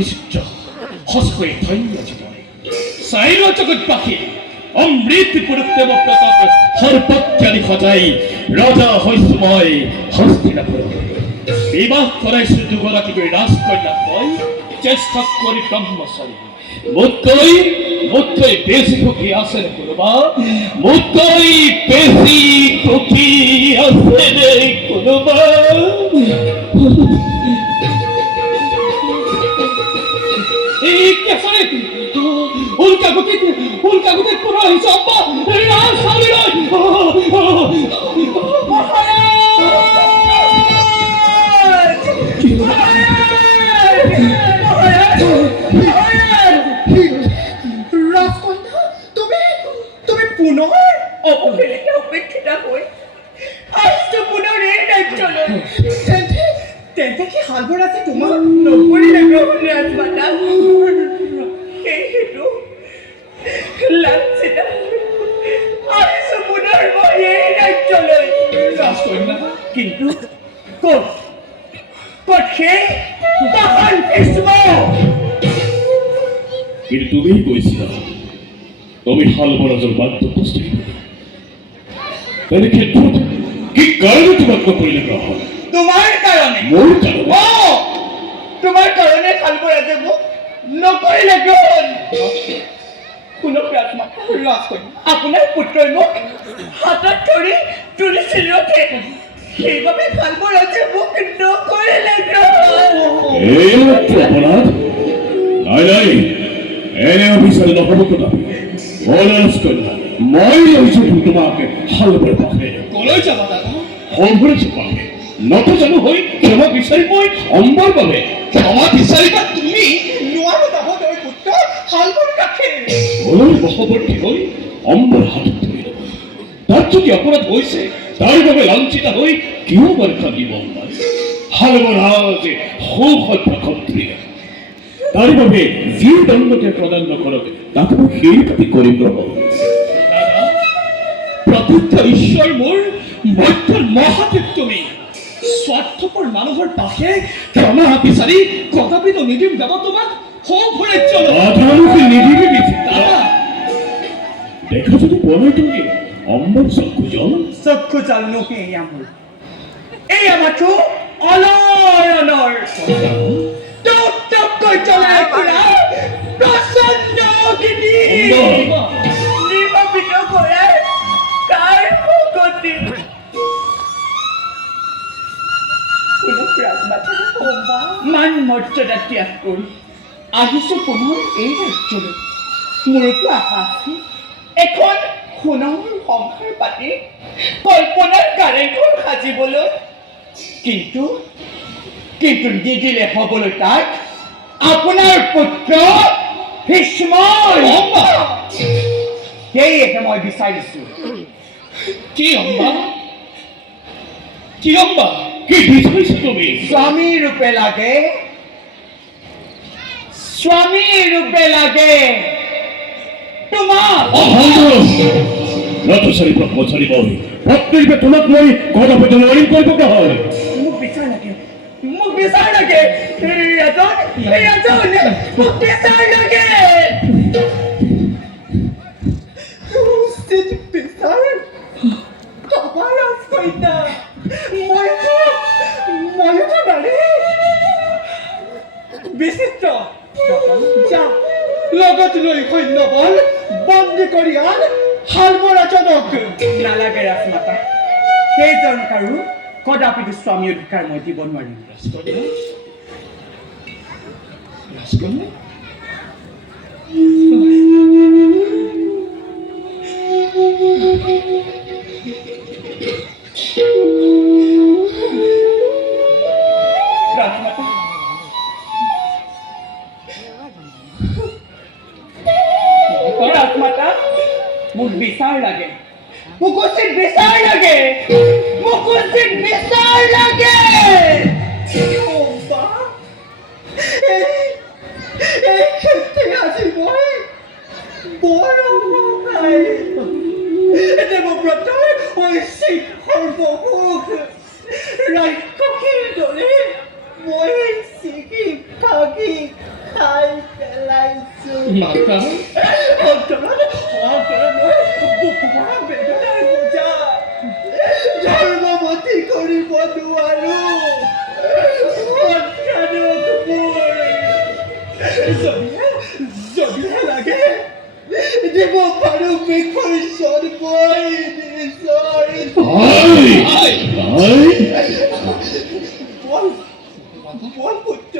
বিচিত্ৰ সঁচাকৈ ধন্য জীৱন চাইৰ জগত পাখি অমৃত পুৰুষদেৱক সৰ্বত্যাদি সজাই ৰজা হৈছো মই হস্তিনাপুৰ বিবাহ কৰাইছো দুগৰাকীকৈ ৰাজকন্যাক মই চেষ্টা কৰি ব্ৰহ্মচাৰী মোতকৈ বেছি সুখী আছে নে কোনোবা মোতকৈ বেছি সুখী আছে নে কোনোবা এই কেঁচাৰে উল্কাগুটিত পুনৰ আহিছে অপ্পা পুনৰ অৱহেলিত উপেক্ষিত হৈ আহিছো পুনৰ এই ৰাজ্যলৈ তেন্তে কি হালবোৰ আছে তোমাক নকৰিলে গ্ৰহণ ৰাজমাতা সেই হেতু লাঞ্চিত আহিছো পুনৰ মই এই ৰাজ্যলৈ ৰাজকন্যা কিন্তু ক'ত সেই তাহান ভীষ্ম কিন্তু তুমি কৈছিলা তুমি শালবৰাজৰ বাধ্য উপস্থিত তেনে ক্ষেত্ৰত কি কাৰণে তোমাক নকৰিলে গ্ৰহণ তোমাৰ কাৰণে মোৰ কাৰণে তোমাৰ কাৰণে শালবৰাজে মোক নকৰিলে গ্ৰহণ শুনক ৰাজমাতা আপোনাৰ পুত্ৰই মোক হাতত ধৰি তুলিছিল ৰথে সেইবাবে শালবৰাজে মোক নকৰিলে গ্ৰহণ এই মাত্ৰ অপৰাধ নাই এনে অফিচাৰে নহ'ব কদাপি ৰাজকন্যা মই লৈছো তোমাক শালবৰ পাখে কলৈ যাবা দাদা সম্ভৰিছো পাখে নতো জানো হৈ ক্ষমা বিচাৰি মই অম্বৰ বাবে ক্ষমা বিচাৰিবা তুমি নোৱাৰো যাব তই পুত্ৰ শালবৰ কাষে কলৈ বশৱৰ্তী হৈ অম্বৰ হাতত ধৰি ল'ব তাত যদি অপৰাধ হৈছে তাৰ বাবে লাঞ্চিত হৈ কিয় বাৰিষা দিব নাই শালবৰাজে সৌসভ্য ক্ষত্ৰিয় তাৰ বাবে যি দণ্ডকে প্ৰদান নকৰক তাক মই সেই পাতি কৰিম গ্ৰহণ প্ৰকৃত ঈশ্বৰ মোৰ মধ্যৰ মহাদেৱ তুমি স্বাৰ্থপৰ মানুহৰ পাশে ক্ষমা বিচাৰি কদাপিতো নিদিম যাব তোমাক নিদিবি দেখা যদি পৰে তুমি অম্বৰ চক্ষু জল নহয় এয়া মাথো অলয়নৰ টককৈ চলাই ফুৰা প্ৰচণ্ড অগ্নি নিৰ্বাপিত কৰে কাৰ গতি মান মৰ্যাদা ত্যাগ কৰি আহিছো পুনৰ এই ৰাজ্যলৈ মোৰতো আশা আছে এখন সোণৰ সংসাৰ পাতি কল্পনাৰ কাৰেংঘৰ সাজিবলৈ কিন্তু নিদিলে হ'বলৈ তাক আপোনাৰ পুত্ৰ ভীষ্ম সেয়েহে মই বিচাৰিছো কি বিচাৰিছো তুমি স্বামী ৰূপে লাগে তোমাক ৰথচাৰী ব্ৰহ্মচাৰী মই ভক্তিৰূপে তোমাক মই কদাপি নোৱাৰিম কৰিব হয় মোক বিচাৰ লাগে ৰাজন মোক বিচাৰ লাগে উচিত বিচাৰ ৰাজকন্যা মইতো নাৰী বিচিত্ৰ লগত লৈ সৈন্যবল বন্দী কৰি আন শালবৰাজনক নালাগে ৰাজমাতা সেইজনক আৰু কদাপিতো স্বামী অধিকাৰ মই দিব নোৱাৰিম ৰাজকন্যা ৰাজমাতা মোক বিচাৰ লাগে মোক উচিত বিচাৰ লাগে এই ক্ষেত্ৰে আজি মই বৰ দেৱব্ৰতৰ ঐশ্বিক সৰ্বসুখ ৰাক্ষসীৰ দৰে মই চিকি ভাগি খাই পেলাইছো মাতা অন্তৰত মই বুকুৰা বেদনাৰ বোজা জন্মৱতী কৰিব নোৱাৰো সন্তানক মোৰ যদিহে লাগে দিব পাৰো বিসৰ্জন মই নিজৰ বল পুত্ৰ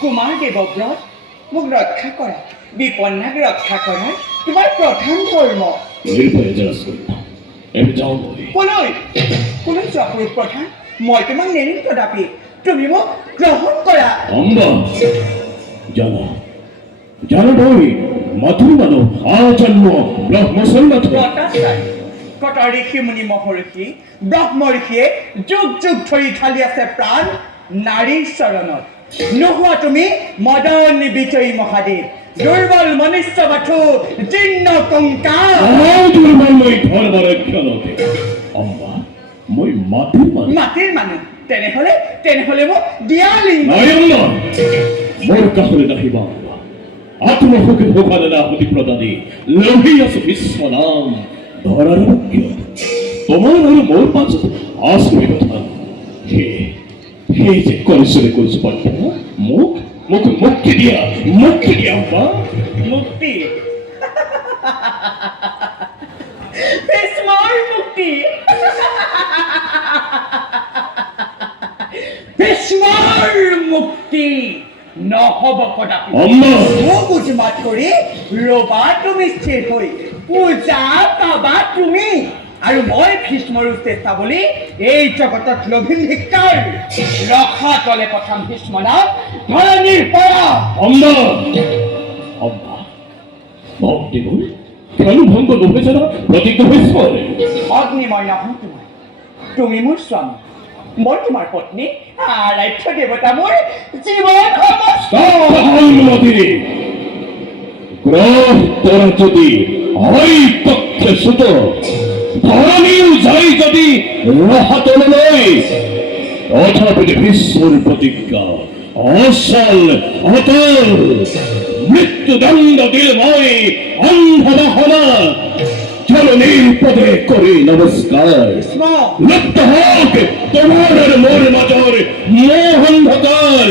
কুমাৰ দেৱব্ৰত মোক ৰক্ষা কৰা বিপন্নাক ৰক্ষা কৰাৰ তোমাৰ প্ৰধান ধৰ্ম নিৰ্ভয়ে জৰাসন্ধ এবে যাওঁ মই কলৈ কলৈ যোৱা পুৰুষ প্ৰধান মই তোমাক নেৰিম কদাপি তুমি মোক গ্ৰহণ কৰা অম্বা জানা মই মাথুৰ মানুহ আজন্ম ব্ৰহ্মচন্নাথ কটা ঋষি মুনি মহৰ্ষি ব্ৰহ্ম ঋষিয়ে যুগ যুগ ধৰি ঢালি আছে প্ৰাণ নাৰীৰ চৰণত নোহোৱা তুমি মদন বিজয়ী মহাদেৱ দুৰ্বল মনুষ্য বাথু জীৰ্ণ কংকাল দুৰ্বল মই ধৰ্ম ৰক্ষণতে অম্বা মই মাটিৰ মানুহ তেনেহলে মোক দিয়ালিংগ নাই মোৰ কাষলৈ নাহিবা আত্মসুখে ভোগালে আহুতি প্ৰদানে লভি আছো বিশ্বনাম ধৰাৰ মুখ্য তোমাৰ আৰু মোৰ মাজত আছে কথা সেই যে কৰিছো পাঠ মোক মুক্তি দিয়া অম্বা মুক্তি ভীষ্মৰ মুক্তি ভীষ্মৰ মুক্তি নহব কদাপি অম্বা মোক উজমাত কৰি ৰবা তুমি স্থিৰ হৈ পূজা পাবা তুমি আৰু মই ভীষ্মৰ চেষ্টা বুলি এই জগতত লভিম ধিক্কাৰ ৰখা তলে প্ৰথম ভীষ্ম নাম ধৰণীৰ পৰা অম্বা ভক্তি কৰি কেন ভংগ নহয় জানা প্ৰতিজ্ঞা ভীষ্মৰে অগ্নি মই নাহো তোমাৰ তুমি মোৰ স্বামী মই তোমাৰ পত্নী আৰাধ্য দেৱতা মোৰ জীৱন গ্ৰহ তোরা যদি হয় পক্ষে সুত ধরণীও যাই যদি রহাতল নয় তথাপি ভীষ্মর প্রতিজ্ঞা অসল অতল মৃত্যুদণ্ড দিলময় অন্ধবাহনা জননীর পদে করি নমস্কার লুপ্ত হোক তোমার মোর মাজর মোহ অন্ধকার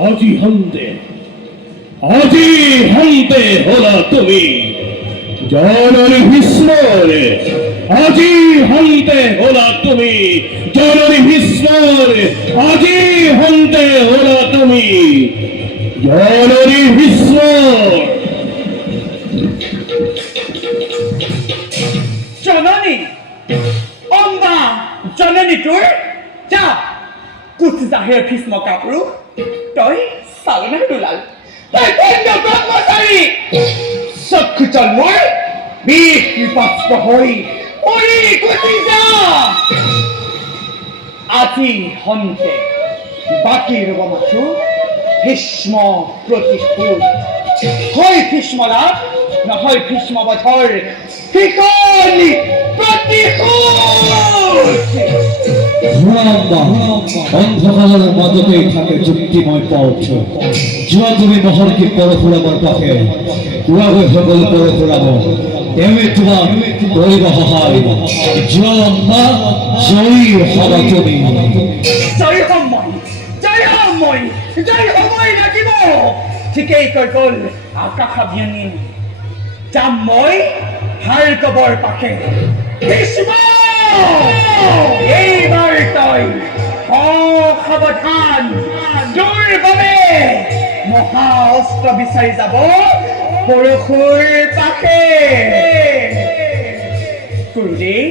আজি হন্তে হলা তুমি জননী ভীষ্মর আজি হন্তে হলা তুমি জননী ভীষ্মর আজি হন্তে হলা তুমি জননী ভীষ্মর জননী অম্বা জননী তোৰ যা কুচ জাহেৰ ভীষ্ম কাপুৰুষ তই চালনা দুলাল তই কন্য ব্ৰহ্মচাৰী চক্ষু জন্মৰ বিষ বিপাস্ত হৈ উৰি গুচি যা আজি হন্তে বাকী ৰব মাথো ভীষ্ম প্ৰতিশোধ হয় ভীষ্ম লাভ নহয় ভীষ্ম বধৰ শিকনি প্ৰতিশোধ অন্ধকারের মধ্যেই থাকে যুক্তিময় পথ জুয়া তুমি মহরকে পর ফুরাবার পথে উড়াবে সকল পর ফুরাবো এমনি তোমার করিব সহায় জুয়া অম্বা জয়ী হবা তুমি জয় সময় লাগিব ঠিকেই কৈ গ'ল আকাশাভিয়ানী যাম মই ভাৰ্গৱৰ পাশে ভীষ্ম এইবাৰ তই সাৱধান তোৰ বাবে মহা অস্ত্ৰ বিচাৰি যাব পৰশুৰ পাশে গুৰুদেৱ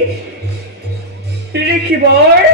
ঋষিবৰ